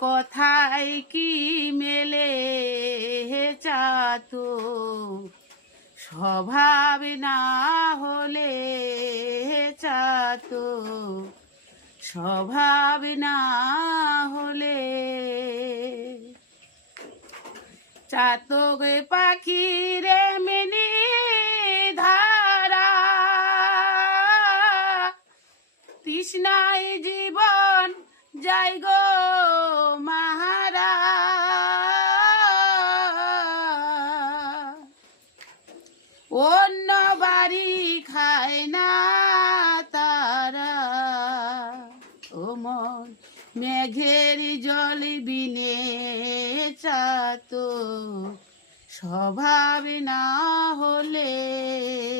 কথায় কি মেলে চাতো, স্বভাব না হলে চাতো, স্বভাব না হলে চাতক পাখিরে মিনি ধারা, তৃষ্ণায় জীবন যাই গো মাহারা। অন্য বাড়ি খায় না তারা, ও মন মেঘের জল বিনে চাতো, স্বভাব না হলে